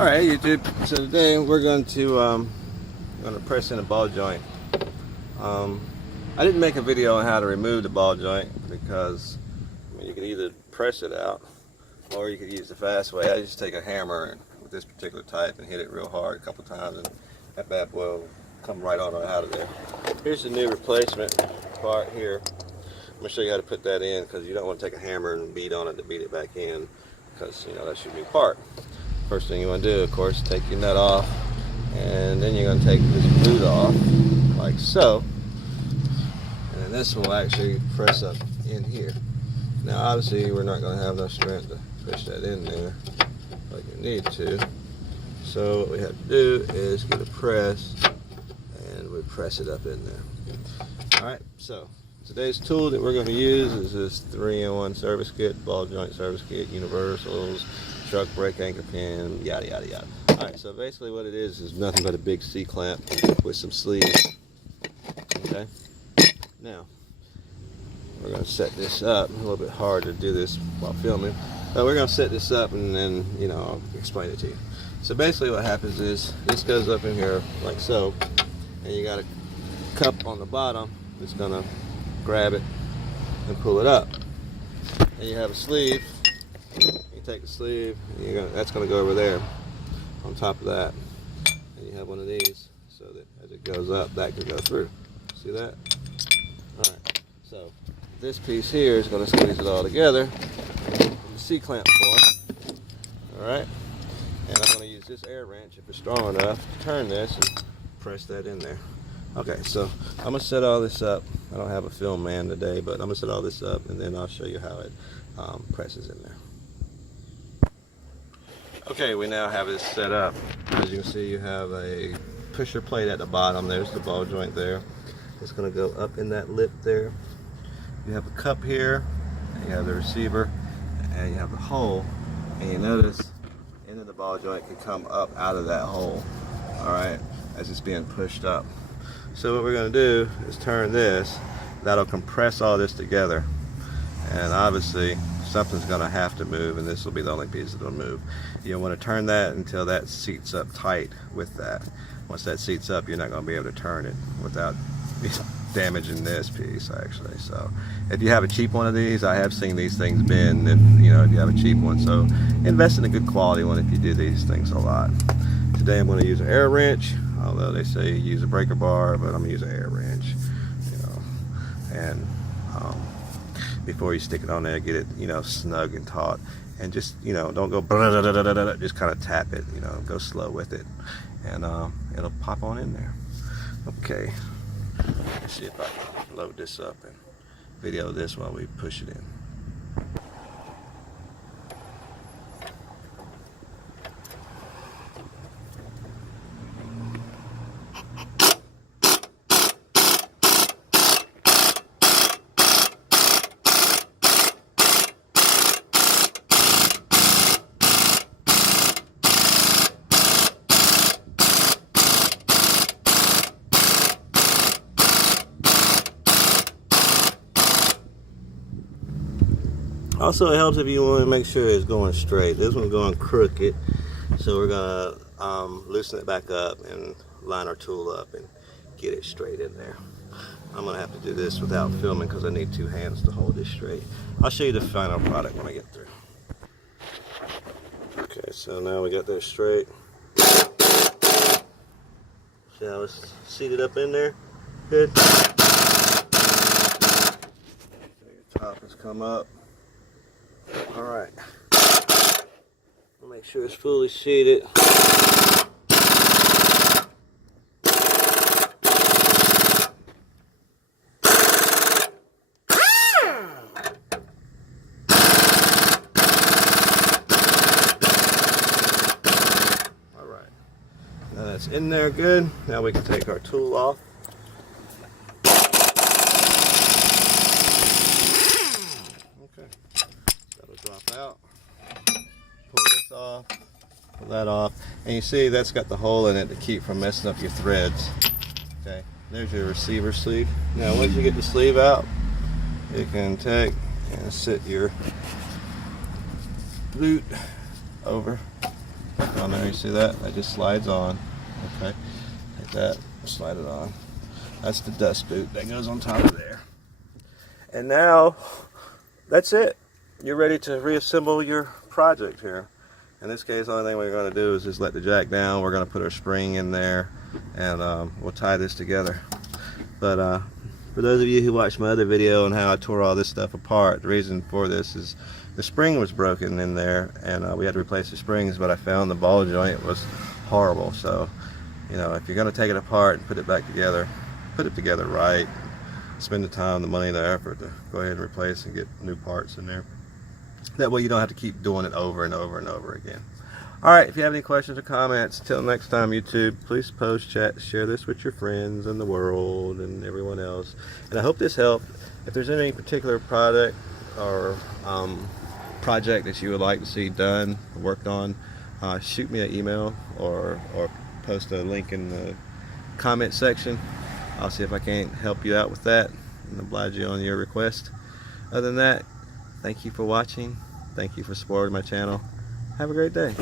Alright YouTube, so today we're going to press in a ball joint. I didn't make a video on how to remove the ball joint because you can either press it out or you could use the fast way. I just take a hammer with this particular type and hit it real hard a couple times and that bad boy will come right on out of there. Here's the new replacement part here. I'm going to show you how to put that in because you don't want to take a hammer and beat on it to beat it back in because that's your new part. First thing you want to do, of course, take your nut off, and then you're going to take this boot off, like so, and then this will actually press up in here. Now, obviously, we're not going to have enough strength to push that in there like you need to, so what we have to do is get a press, and we press it up in there. Alright, so today's tool that we're going to use is this 3-in-1 service kit, ball joint service kit, universals, truck brake anchor pin, yada yada yada. Alright, so basically what it is nothing but a big C-clamp with some sleeves. Okay, now we're going to set this up. A little bit hard to do this while filming, but we're going to set this up and then I'll explain it to you. So basically what happens is this goes up in here like so, and you got a cup on the bottom that's going to grab it and pull it up, and you have a sleeve. You take the sleeve, and that's going to go over there on top of that, and you have one of these so that as it goes up, that can go through. See that? Alright, so this piece here is going to squeeze it all together in the C-clamp form. Alright, and I'm going to use this air wrench if it's strong enough to turn this and press that in there. Okay, so I'm going to set all this up. I don't have a film man today, but I'm going to set all this up and then I'll show you how it presses in there. Okay, we now have this set up. As you can see, you have a pusher plate at the bottom. There's the ball joint there. It's going to go up in that lip there. You have a cup here, and you have the receiver, and you have the hole. And you notice the end of the ball joint can come up out of that hole, alright, as it's being pushed up. So what we're going to do is turn this. That'll compress all this together. And obviously, something's going to have to move, and this will be the only piece that'll move. You want to turn that until that seats up tight with that. Once that seats up, you're not going to be able to turn it without damaging this piece, actually. So if you have a cheap one of these, I have seen these things bend if you have a cheap one. So invest in a good quality one if you do these things a lot. Today I'm going to use an air wrench, although they say use a breaker bar, but I'm going to use an air wrench. And before you stick it on there, get it snug and taut, and just don't go just kind of tap it, go slow with it, and it'll pop on in there. Okay, let's see if I can load this up and video this while we push it in. Also, it helps if you want to make sure it's going straight. This one's going crooked, so we're going to loosen it back up and line our tool up and get it straight in there. I'm going to have to do this without filming because I need two hands to hold this straight. I'll show you the final product when I get through. Okay, so now we got this straight. See how it's seated up in there? Good. Your top has come up. Alright, make sure it's fully seated. Alright, now that's in there good. Now we can take our tool off. Drop out, pull this off, pull that off, and you see that's got the hole in it to keep from messing up your threads. Okay, there's your receiver sleeve. Now once you get the sleeve out, you can take and sit your boot over on there. You see that? That just slides on. Okay, like that, slide it on. That's the dust boot that goes on top of there. And now, that's it. You're ready to reassemble your project here. In this case, the only thing we're going to do is just let the jack down. We're going to put our spring in there, and we'll tie this together. But for those of you who watched my other video on how I tore all this stuff apart, the reason for this is the spring was broken in there, and we had to replace the springs, but I found the ball joint was horrible. So, you know, if you're going to take it apart and put it back together, put it together right. Spend the time, the money, the effort to go ahead and replace and get new parts in there. That way you don't have to keep doing it over and over and over again. Alright, if you have any questions or comments, till next time, YouTube, please post, chat, share this with your friends and the world and everyone else. And I hope this helped. If there's any particular product or project that you would like to see done, worked on, shoot me an email or post a link in the comment section. I'll see if I can't help you out with that and oblige you on your request. Other than that, thank you for watching. Thank you for supporting my channel. Have a great day.